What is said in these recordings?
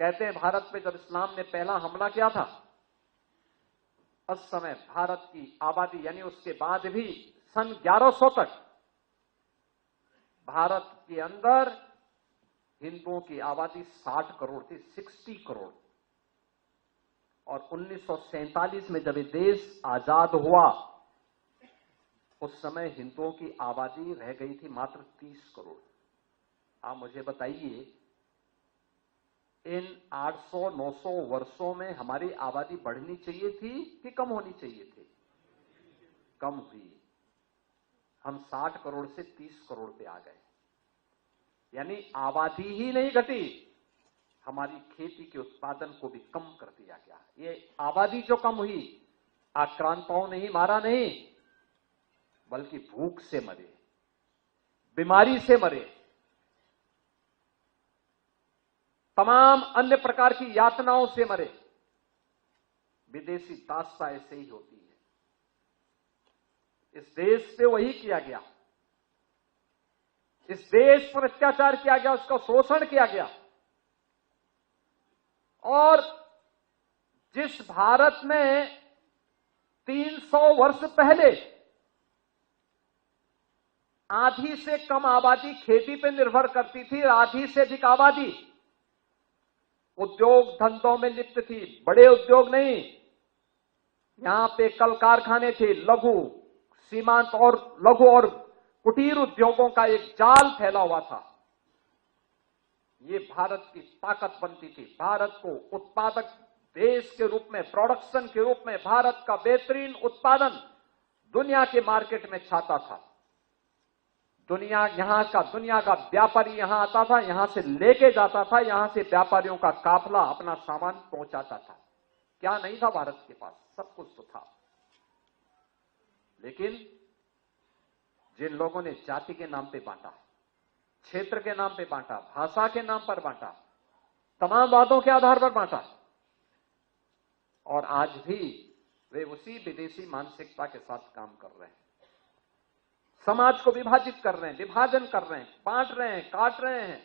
कहते हैं भारत पे जब इस्लाम ने पहला हमला किया था, उस समय भारत की आबादी, यानी उसके बाद भी सन 1100 तक भारत के अंदर हिंदुओं की आबादी 60 करोड़ थी, 60 करोड़। और 1947 में जब ये देश आजाद हुआ, उस समय हिंदुओं की आबादी रह गई थी मात्र 30 करोड़। आप मुझे बताइए, इन 800-900 वर्षों में हमारी आबादी बढ़नी चाहिए थी कि कम होनी चाहिए थी? कम हुई। हम 60 करोड़ से 30 करोड़ पे आ गए, यानी आबादी ही नहीं घटी, हमारी खेती के उत्पादन को भी कम कर दिया गया। ये आबादी जो कम हुई, आक्रांताओं ने ही मारा नहीं, बल्कि भूख से मरे, बीमारी से मरे, तमाम अन्य प्रकार की यातनाओं से मरे। विदेशी दास्ता ऐसे ही होती है। इस देश पे वही किया गया, इस देश पर अत्याचार किया गया, उसका शोषण किया गया। और जिस भारत में 300 वर्ष पहले आधी से कम आबादी खेती पे निर्भर करती थी, आधी से अधिक आबादी उद्योग धंधों में लिप्त थी, बड़े उद्योग नहीं, यहां पे कल कारखाने थे, लघु सीमांत और लघु और कुटीर उद्योगों का एक जाल फैला हुआ था। ये भारत की ताकत बनती थी। भारत को उत्पादक देश के रूप में, प्रोडक्शन के रूप में भारत का बेहतरीन उत्पादन दुनिया के मार्केट में छाता था। दुनिया का व्यापारी यहां आता था, यहां से लेके जाता था, यहां से व्यापारियों का काफला अपना सामान पहुंचाता था। क्या नहीं था भारत के पास? सब कुछ तो था। लेकिन जिन लोगों ने जाति के नाम पे बांटा, क्षेत्र के नाम पे बांटा, भाषा के नाम पर बांटा, तमाम वादों के आधार पर बांटा, और आज भी वे उसी विदेशी मानसिकता के साथ काम कर रहे हैं। समाज को विभाजित कर रहे हैं, विभाजन कर रहे हैं, बांट रहे हैं, काट रहे हैं।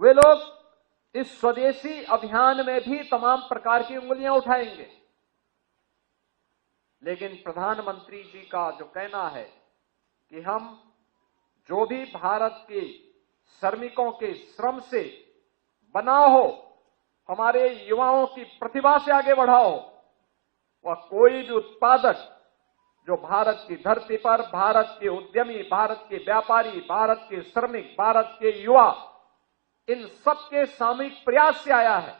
वे लोग इस स्वदेशी अभियान में भी तमाम प्रकार की उंगलियां उठाएंगे। लेकिन प्रधानमंत्री जी का जो कहना है कि हम जो भी भारत के श्रमिकों के श्रम से बना हो, हमारे युवाओं की प्रतिभा से आगे बढ़ाओ, वह कोई भी उत्पादक जो भारत की धरती पर भारत के उद्यमी, भारत के व्यापारी, भारत के श्रमिक, भारत के युवा, इन सबके सामूहिक प्रयास से आया है,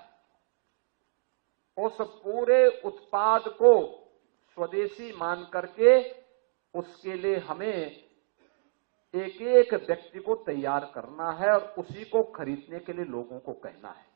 उस पूरे उत्पाद को स्वदेशी मान करके उसके लिए हमें एक एक व्यक्ति को तैयार करना है और उसी को खरीदने के लिए लोगों को कहना है।